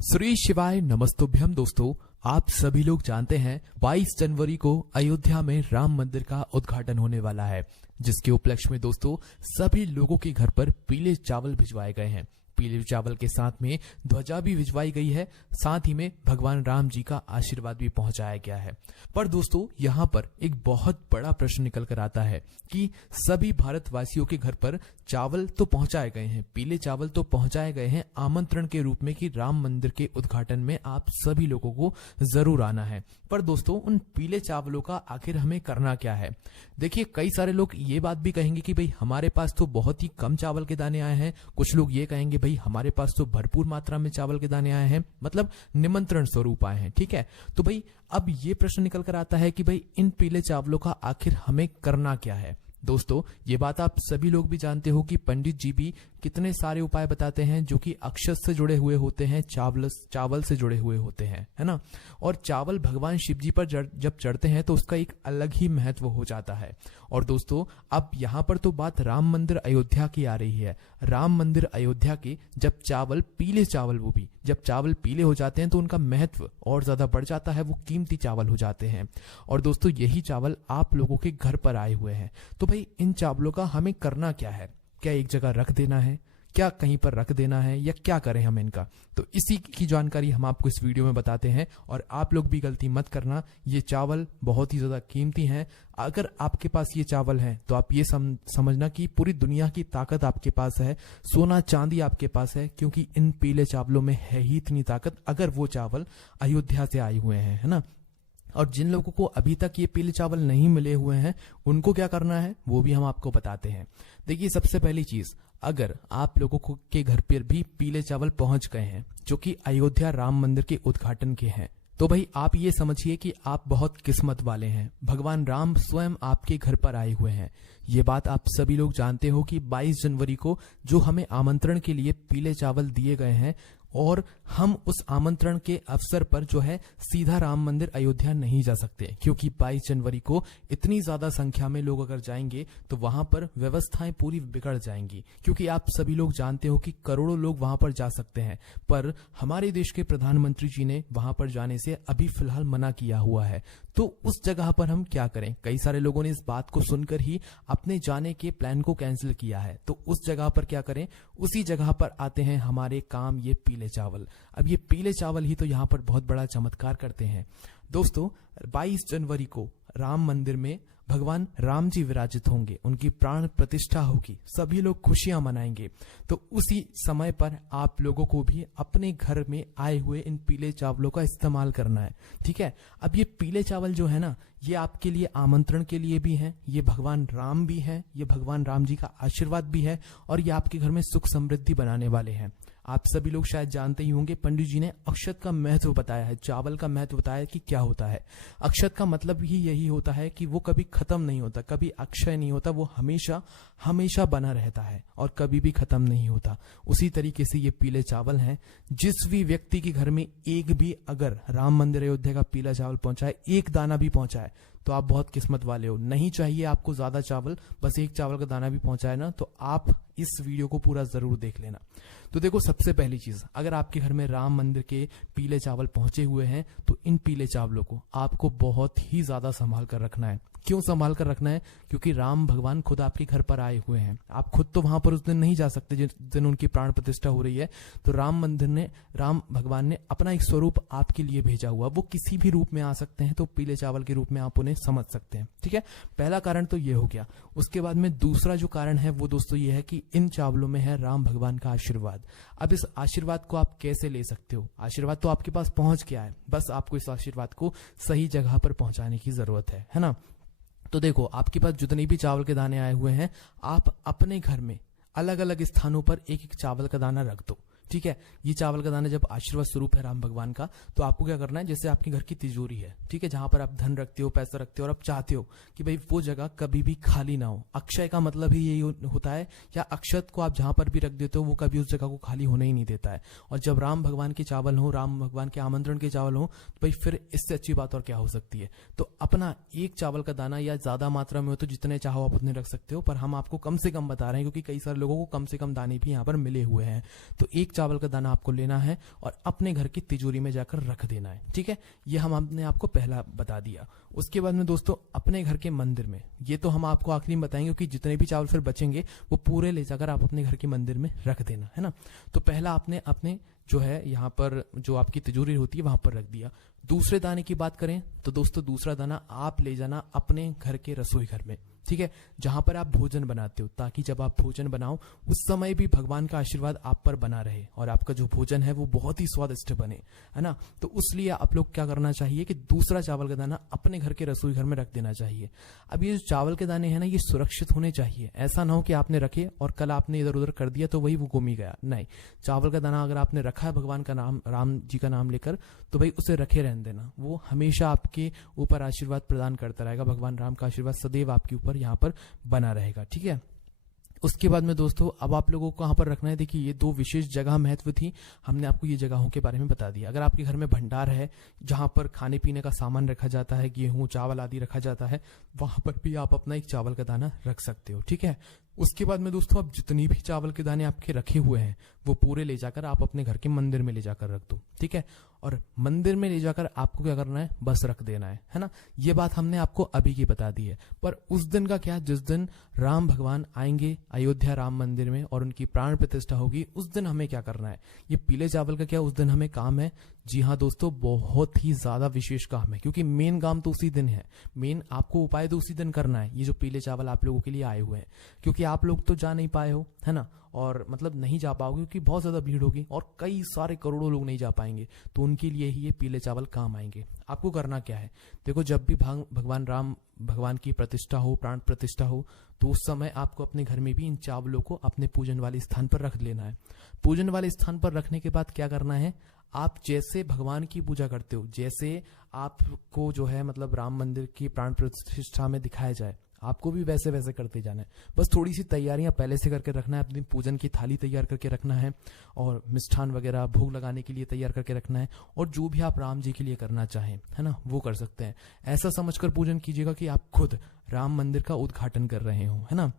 श्री शिवाय नमस्तुभ्यम। दोस्तों, आप सभी लोग जानते हैं 22 जनवरी को अयोध्या में राम मंदिर का उद्घाटन होने वाला है, जिसके उपलक्ष्य में दोस्तों सभी लोगों के घर पर पीले चावल भिजवाए गए हैं। पीले चावल के साथ में ध्वजा भी भिजवाई गई है, साथ ही में भगवान राम जी का आशीर्वाद भी पहुंचाया गया है। पर दोस्तों, यहाँ पर एक बहुत बड़ा प्रश्न निकल कर आता है कि सभी भारतवासियों के घर पर चावल तो पहुंचाए गए हैं, पीले चावल तो पहुंचाए गए हैं आमंत्रण के रूप में कि राम मंदिर के उद्घाटन में आप सभी लोगों को जरूर आना है। पर दोस्तों, उन पीले चावलों का आखिर हमें करना क्या है? देखिए, कई सारे लोग ये बात भी कहेंगे कि भाई हमारे पास तो बहुत ही कम चावल के दाने आए हैं। कुछ लोग ये कहेंगे भाई हमारे पास तो भरपूर मात्रा में चावल के दाने आए हैं, मतलब निमंत्रण स्वरूप आए हैं। ठीक है, तो भाई अब ये प्रश्न निकल कर आता है कि भाई इन पीले चावलों का आखिर हमें करना क्या है? दोस्तों, ये बात आप सभी लोग भी जानते हो कि पंडित जी भी कितने सारे उपाय बताते हैं जो कि अक्षत से जुड़े हुए होते हैं, चावल से जुड़े हुए होते हैं, है ना। और चावल भगवान शिव जी पर जब चढ़ते हैं तो उसका एक अलग ही महत्व हो जाता है। और दोस्तों, अब यहाँ पर तो बात राम मंदिर अयोध्या की आ रही है। राम मंदिर अयोध्या के जब चावल पीले चावल, वो भी जब चावल पीले हो जाते हैं तो उनका महत्व और ज्यादा बढ़ जाता है, वो कीमती चावल हो जाते हैं। और दोस्तों, यही चावल आप लोगों के घर पर आए हुए हैं। तो भाई इन चावलों का हमें करना क्या है? क्या एक जगह रख देना है, क्या कहीं पर रख देना है, या क्या करें हम इनका? तो इसी की जानकारी हम आपको इस वीडियो में बताते हैं। और आप लोग भी गलती मत करना, ये चावल बहुत ही ज्यादा कीमती हैं। अगर आपके पास ये चावल हैं तो आप ये समझना कि पूरी दुनिया की ताकत आपके पास है, सोना चांदी आपके पास है, क्योंकि इन पीले चावलों में है ही इतनी ताकत, अगर वो चावल अयोध्या से आए हुए हैं, है ना। और जिन लोगों को अभी तक ये पीले चावल नहीं मिले हुए हैं, उनको क्या करना है वो भी हम आपको बताते हैं। देखिए, सबसे पहली चीज, अगर आप लोगों को के घर पर भी पीले चावल पहुंच गए हैं जो कि अयोध्या राम मंदिर के उद्घाटन के हैं, तो भाई आप ये समझिए कि आप बहुत किस्मत वाले हैं। भगवान राम स्वयं आपके घर पर आए हुए हैं। ये बात आप सभी लोग जानते हो कि 22 जनवरी को जो हमें आमंत्रण के लिए पीले चावल दिए गए हैं, और हम उस आमंत्रण के अवसर पर जो है सीधा राम मंदिर अयोध्या नहीं जा सकते, क्योंकि 22 जनवरी को इतनी ज्यादा संख्या में लोग अगर जाएंगे तो वहां पर व्यवस्थाएं पूरी बिगड़ जाएंगी। क्योंकि आप सभी लोग जानते हो कि करोड़ों लोग वहां पर जा सकते हैं, पर हमारे देश के प्रधानमंत्री जी ने वहां पर जाने से अभी फिलहाल मना किया हुआ है। तो उस जगह पर हम क्या करें? कई सारे लोगों ने इस बात को सुनकर ही अपने जाने के प्लान को कैंसिल किया है। तो उस जगह पर क्या करें? उसी जगह पर आते हैं हमारे काम ये पीले चावल। अब ये पीले चावल ही तो यहाँ पर बहुत बड़ा चमत्कार करते हैं। दोस्तों, 22 जनवरी को राम मंदिर में भगवान राम जी विराजित होंगे, उनकी प्राण प्रतिष्ठा होगी, सभी लोग खुशियां मनाएंगे। तो उसी समय पर आप लोगों को भी अपने घर में आए हुए इन पीले चावलों का इस्तेमाल करना है। ठीक है, अब ये पीले चावल जो है ना, ये आपके लिए आमंत्रण के लिए भी हैं, ये भगवान राम भी हैं, ये भगवान राम जी का आशीर्वाद भी है, और ये आपके घर में सुख समृद्धि बनाने वाले हैं। आप सभी लोग शायद जानते ही होंगे, पंडित जी ने अक्षत का महत्व बताया है, चावल का महत्व बताया कि क्या होता है। अक्षत का मतलब ही यही होता है कि वो कभी खत्म नहीं होता, कभी अक्षय नहीं होता, वो हमेशा हमेशा बना रहता है और कभी भी खत्म नहीं होता। उसी तरीके से ये पीले चावल हैं। जिस भी व्यक्ति के घर में एक भी अगर राम मंदिर अयोध्या का पीला चावल पहुंचाए, एक दाना भी पहुंचाए, तो आप बहुत किस्मत वाले हो। नहीं चाहिए आपको ज्यादा चावल, बस एक चावल का दाना भी पहुंचाए ना, तो आप इस वीडियो को पूरा जरूर देख लेना। तो देखो, सबसे पहली चीज, अगर आपके घर में राम मंदिर के पीले चावल पहुंचे हुए हैं तो इन पीले चावलों को आपको बहुत ही ज्यादा संभाल कर रखना है। क्यों संभाल कर रखना है? क्योंकि राम भगवान खुद आपके घर पर आए हुए हैं। आप खुद तो वहां पर उस दिन नहीं जा सकते जिस दिन उनकी प्राण प्रतिष्ठा हो रही है। तो राम भगवान ने अपना एक स्वरूप आपके लिए भेजा हुआ। वो किसी भी रूप में आ सकते हैं, तो पीले चावल के रूप में आप उन्हें समझ सकते हैं। ठीक है, पहला कारण तो ये हो गया। उसके बाद में दूसरा जो कारण है वो दोस्तों ये है कि इन चावलों में है राम भगवान का आशीर्वाद। अब इस आशीर्वाद को आप कैसे ले सकते हो? आशीर्वाद तो आपके पास पहुंच गया है, बस आपको इस आशीर्वाद को सही जगह पर पहुंचाने की जरूरत है ना। तो देखो, आपके पास जितने भी चावल के दाने आए हुए हैं, आप अपने घर में अलग अलग स्थानों पर एक एक चावल का दाना रख दो। ठीक है, ये चावल का दाना जब आशीर्वाद स्वरूप है राम भगवान का, तो आपको क्या करना है, जैसे आपके घर की तिजोरी है, ठीक है, जहां पर आप धन रखते हो, पैसा रखते हो, और आप चाहते हो कि भाई वो जगह कभी भी खाली ना हो। अक्षय का मतलब ही यही होता है, या अक्षत को आप जहां पर भी रख देते हो वो कभी उस जगह को खाली होने ही नहीं देता है। और जब राम भगवान के चावल हो, राम भगवान के आमंत्रण के चावल हो, तो भाई फिर इससे अच्छी बात और क्या हो सकती है। तो अपना एक चावल का दाना, या ज्यादा मात्रा में हो तो जितने चाहो आप उतने रख सकते हो, पर हम आपको कम से कम बता रहे हैं क्योंकि कई सारे लोगों को कम से कम दाने भी यहाँ पर मिले हुए हैं। तो एक चावल का दाना आपको लेना है और अपने घर की तिजोरी में जाकर रख देना है। ठीक है, ये हमने आपको पहला बता दिया। उसके बाद में दोस्तों अपने घर के मंदिर में, ये तो हम आपको आखिरी में बताएंगे कि जितने भी चावल फिर बचेंगे वो पूरे ले जाकर आप अपने घर के मंदिर में रख देना है ना। तो पहला आपने अपने जो है यहाँ पर जो आपकी तिजोरी होती है वहां पर रख दिया। दूसरे दाने की बात करें तो दोस्तों दूसरा दाना आप ले जाना अपने घर के रसोई घर में, ठीक है, जहां पर आप भोजन बनाते हो, ताकि जब आप भोजन बनाओ उस समय भी भगवान का आशीर्वाद आप पर बना रहे और आपका जो भोजन है वो बहुत ही स्वादिष्ट बने, है ना। तो इसलिए आप लोग क्या करना चाहिए कि दूसरा चावल का दाना अपने घर के रसोई घर में रख देना चाहिए। अब ये जो चावल के दाने हैं ना, ये सुरक्षित होने चाहिए। ऐसा ना हो कि आपने रखे और कल आपने इधर उधर कर दिया तो वही वो गुम ही गया। नहीं, चावल का दाना अगर आपने रखा है भगवान का नाम, राम जी का नाम लेकर, तो भाई उसे रखे रहने देना। वो हमेशा आपके ऊपर आशीर्वाद प्रदान करता रहेगा। भगवान राम का आशीर्वाद सदैव आपके ऊपर यहाँ पर बना रहेगा। ठीक है, उसके बाद में दोस्तों अब आप लोगों को कहां पर रखना है, देखिए ये दो विशेष जगह महत्व थी, हमने आपको ये जगहों के बारे में बता दिया। अगर आपके घर में भंडार है जहां पर खाने पीने का सामान रखा जाता है, गेहूं चावल आदि रखा जाता है, वहां पर भी आप अपना एक चावल का दाना रख सकते हो। ठीक है, उसके बाद में दोस्तों अब जितनी भी चावल के दाने आपके रखे हुए हैं वो पूरे ले जाकर आप अपने घर के मंदिर में ले जाकर रख दो। ठीक है, और मंदिर में ले जाकर आपको क्या करना है, बस रख देना है ना। ये बात हमने आपको अभी की बता दी है। पर उस दिन का क्या, जिस दिन राम भगवान आएंगे अयोध्या राम मंदिर में और उनकी प्राण प्रतिष्ठा होगी, उस दिन हमें क्या करना है, ये पीले चावल का क्या उस दिन हमें काम है। जी हाँ दोस्तों, बहुत ही ज्यादा विशेष काम है, क्योंकि मेन काम तो उसी दिन है, मेन आपको उपाय तो उसी दिन करना है। ये जो पीले चावल आप लोगों के लिए आए हुए हैं, क्योंकि आप लोग तो जा नहीं पाए हो, है ना, और मतलब नहीं जा पाओगे क्योंकि बहुत ज्यादा भीड़ होगी और कई सारे करोड़ों लोग नहीं जा पाएंगे, तो उनके लिए ही ये पीले चावल काम आएंगे। आपको करना क्या है, देखो जब भी भगवान राम भगवान की प्रतिष्ठा हो, प्राण प्रतिष्ठा हो, तो उस समय आपको अपने घर में भी इन चावलों को अपने पूजन वाले स्थान पर रख लेना है। पूजन वाले स्थान पर रखने के बाद क्या करना है, आप जैसे भगवान की पूजा करते हो, जैसे आपको जो है मतलब राम मंदिर की प्राण प्रतिष्ठा में दिखाया जाए, आपको भी वैसे वैसे करते जाना है। बस थोड़ी सी तैयारियां पहले से करके रखना है, अपनी पूजन की थाली तैयार करके रखना है और मिष्ठान वगैरह भोग लगाने के लिए तैयार करके रखना है, और जो भी आप राम जी के लिए करना चाहें, है ना, वो कर सकते हैं। ऐसा समझकर पूजन कीजिएगा कि आप खुद राम मंदिर का उद्घाटन कर रहे हो, है ना।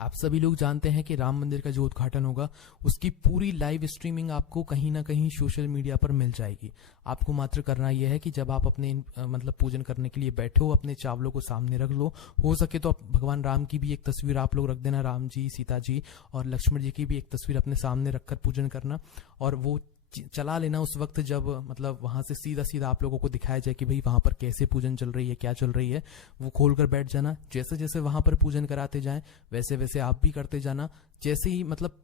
आप सभी लोग जानते हैं कि राम मंदिर का जो उद्घाटन होगा उसकी पूरी लाइव स्ट्रीमिंग आपको कहीं ना कहीं सोशल मीडिया पर मिल जाएगी। आपको मात्र करना यह है कि जब आप अपने मतलब पूजन करने के लिए बैठे हो, अपने चावलों को सामने रख लो। हो सके तो भगवान राम की भी एक तस्वीर आप लोग रख देना, राम जी, सीता जी और लक्ष्मण जी की भी एक तस्वीर अपने सामने रखकर पूजन करना, और वो चला लेना उस वक्त जब मतलब वहां से सीधा सीधा आप लोगों को दिखाया जाए कि भाई वहां पर कैसे पूजन चल रही है, क्या चल रही है, वो खोलकर बैठ जाना। जैसे जैसे वहां पर पूजन कराते जाएं वैसे वैसे आप भी करते जाना। जैसे ही मतलब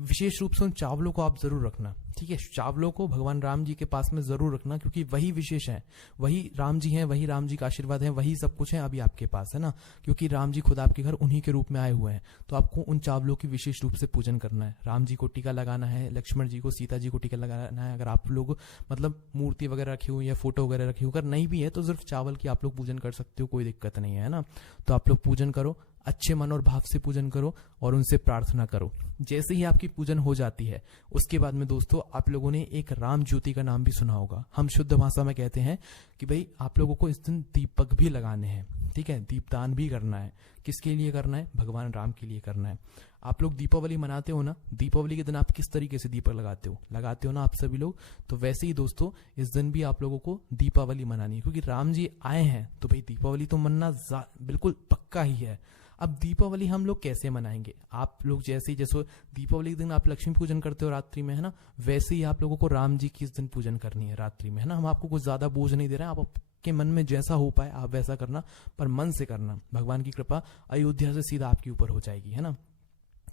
विशेष रूप से उन चावलों को आप जरूर रखना, ठीक है, चावलों को भगवान राम जी के पास में जरूर रखना, क्योंकि वही विशेष है, वही राम जी हैं, वही राम जी का आशीर्वाद है, वही सब कुछ है अभी आपके पास, है ना, क्योंकि राम जी खुद आपके घर उन्हीं के रूप में आए हुए हैं। तो आपको उन चावलों की विशेष रूप से पूजन करना है। राम जी को टीका लगाना है, लक्ष्मण जी को, सीता जी को टीका लगाना है। अगर आप लोग मतलब मूर्ति वगैरह रखी हुई या फोटो वगैरह रखी हुई, अगर नहीं भी है तो सिर्फ चावल की आप लोग पूजन कर सकते हो, कोई दिक्कत नहीं है ना। तो आप लोग पूजन करो, अच्छे मन और भाव से पूजन करो और उनसे प्रार्थना करो। जैसे ही आपकी पूजन हो जाती है उसके बाद में दोस्तों आप लोगों ने एक राम ज्योति का नाम भी सुना होगा। हम शुद्ध भाषा में कहते हैं कि भाई आप लोगों को इस दिन दीपक भी लगाने हैं, ठीक है, दीपदान भी करना है। किसके लिए करना है, भगवान राम के लिए करना है। आप लोग दीपावली मनाते हो ना, दीपावली के दिन आप किस तरीके से दीपक लगाते हो ना आप सभी लोग, तो वैसे ही दोस्तों इस दिन भी आप लोगों को दीपावली मनानी है, क्योंकि राम जी आए हैं तो भाई दीपावली तो मनना बिल्कुल पक्का ही है। अब दीपावली हम लोग कैसे मनाएंगे, आप लोग जैसे दीपावली के दिन आप लक्ष्मी पूजन करते हो रात्रि में, है ना, वैसे ही आप लोगों को राम जी की इस दिन पूजन करनी है रात्रि में, है ना। हम आपको कुछ ज्यादा बोझ नहीं दे रहे हैं, आप के मन में जैसा हो पाए आप वैसा करना, पर मन से करना। भगवान की कृपा अयोध्या से सीधा आपके ऊपर हो जाएगी, है ना।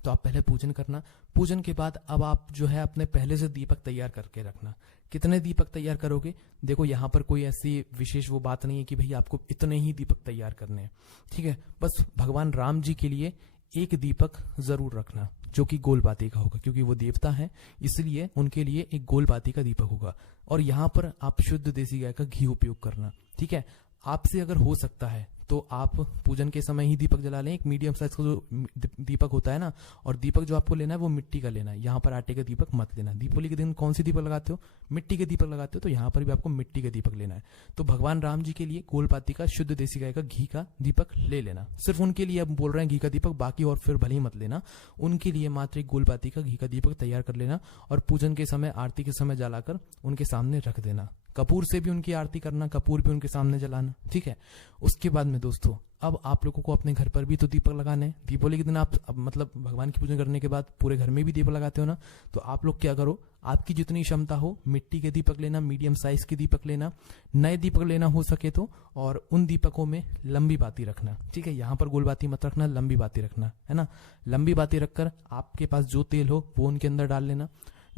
तो आप पहले पूजन करना। पूजन के बाद अब आप जो है अपने पहले से दीपक तैयार करके रखना। कितने दीपक तैयार करोगे, देखो यहाँ पर कोई ऐसी विशेष वो बात नहीं है कि भाई आपको इतने ही दीपक तैयार करने हैं, ठीक है। बस भगवान राम जी के लिए एक दीपक जरूर रखना जो कि गोल बाती का होगा, क्योंकि वो देवता है इसलिए उनके लिए एक गोल बाती का दीपक होगा। और यहाँ पर आप शुद्ध देसी गाय का घी उपयोग करना, ठीक है। आपसे अगर हो सकता है तो आप पूजन के समय ही दीपक जला लें। एक मीडियम साइज का जो दीपक होता है ना, और दीपक जो आपको लेना है वो मिट्टी का लेना है। यहाँ पर आटे का दीपक मत लेना। दीपावली के दिन कौन सी दीपक लगाते हो? मिट्टी के दीपक लगाते हो, तो यहाँ पर भी आपको मिट्टी के दीपक लेना है। तो भगवान राम जी के लिए गोलपाती का शुद्ध देसी गाय का घी का दीपक ले लेना। सिर्फ उनके लिए अब बोल रहे हैं घी का दीपक, बाकी और फिर भले ही मत लेना। उनके लिए मात्र एक गोलपाती का घी का दीपक तैयार कर लेना और पूजन के समय, आरती के समय जलाकर उनके सामने रख देना। कपूर से भी उनकी आरती करना, कपूर भी उनके सामने जलाना, ठीक है। उसके बाद में दोस्तों अब आप लोगों को अपने घर पर भी तो दीपक लगाने हैं। दीपावली के दिन आप मतलब भगवान की पूजन करने के बाद पूरे घर में भी दीपक लगाते हो ना, तो आप लोग क्या करो, आपकी जितनी क्षमता हो मिट्टी के दीपक लेना, मीडियम साइज के दीपक लेना, नए दीपक लेना हो सके तो, और उन दीपकों में लंबी बाती रखना, ठीक है। यहाँ पर गोल बाती मत रखना, लंबी बाती रखना, है ना। लंबी बाती रखकर आपके पास जो तेल हो वो उनके अंदर डाल लेना।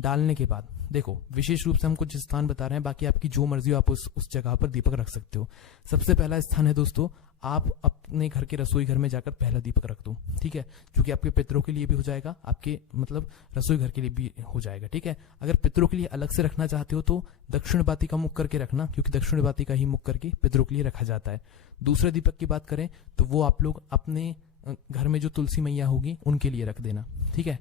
डालने के बाद देखो, विशेष रूप से हम कुछ स्थान बता रहे हैं, बाकी आपकी जो मर्जी हो आप उस जगह पर दीपक रख सकते हो। सबसे पहला स्थान है दोस्तों, आप अपने घर के रसोई घर में जाकर पहला दीपक रख दो, ठीक है। जो कि आपके पितरों के लिए भी हो जाएगा, आपके मतलब रसोई घर के लिए भी हो जाएगा, ठीक है। अगर पितरों के लिए अलग से रखना चाहते हो तो दक्षिण बाती का मुख करके रखना, क्योंकि दक्षिण बाती का ही मुख करके पितरों के लिए रखा जाता है। दूसरे दीपक की बात करें तो वो आप लोग अपने घर में जो तुलसी मैया होगी उनके लिए रख देना, ठीक है।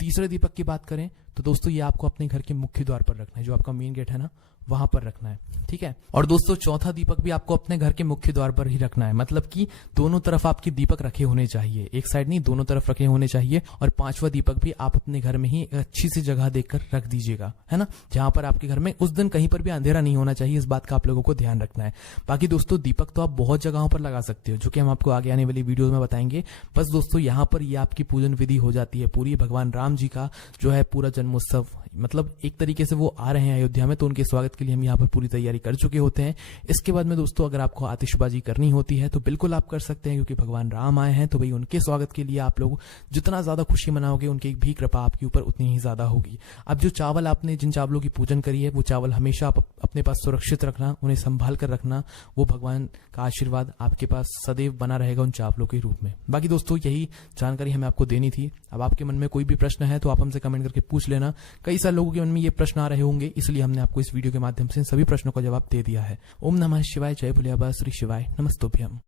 तीसरे दीपक की बात करें तो दोस्तों ये आपको अपने घर के मुख्य द्वार पर रखना है, जो आपका मेन गेट है ना वहां पर रखना है, ठीक है। और दोस्तों चौथा दीपक भी आपको अपने घर के मुख्य द्वार पर ही रखना है, मतलब कि दोनों तरफ आपके दीपक रखे होने चाहिए, एक साइड नहीं, दोनों तरफ रखे होने चाहिए। और पांचवा दीपक भी आप अपने घर में ही अच्छी सी जगह देखकर रख दीजिएगा, है ना, जहां पर आपके घर में उस दिन कहीं पर भी अंधेरा नहीं होना चाहिए। इस बात का आप लोगों को ध्यान रखना है। बाकी दोस्तों दीपक तो आप बहुत जगहों पर लगा सकते हो, जो कि हम आपको आगे आने वाली वीडियो में बताएंगे। बस दोस्तों यहाँ पर ये आपकी पूजन विधि हो जाती है पूरी। भगवान राम जी का जो है पूरा जन्मोत्सव, मतलब एक तरीके से वो आ रहे हैं अयोध्या में, तो उनके स्वागत के लिए हम यहाँ पर पूरी तैयारी कर चुके होते हैं। इसके बाद में दोस्तों अगर आपको आतिशबाजी करनी होती है तो बिल्कुल आप कर सकते हैं, क्योंकि भगवान राम आए हैं, तो भाई उनके स्वागत के लिए आप लोग जितना ज्यादा खुशी मनाओगे उनकी भी कृपा आपके ऊपर उतनी ही ज्यादा होगी। अब जो चावल आपने, जिन चावलों की पूजन करी है, वो चावल हमेशा आप अपने पास सुरक्षित रखना, उन्हें संभाल कर रखना। वो भगवान का आशीर्वाद आपके पास सदैव बना रहेगा उन चावलों के रूप में। बाकी दोस्तों यही जानकारी हमें आपको देनी थी। अब आपके मन में कोई भी प्रश्न है तो आप हमसे कमेंट करके पूछ लेना। कई सारे लोगों के मन में ये प्रश्न आ रहे होंगे, इसलिए हमने आपको इस वीडियो के माध्यम से सभी प्रश्नों का जवाब दे दिया है। ओम नमः शिवाय, जय भोले बाबा, श्री शिवाय, नमस्तुभ्यम।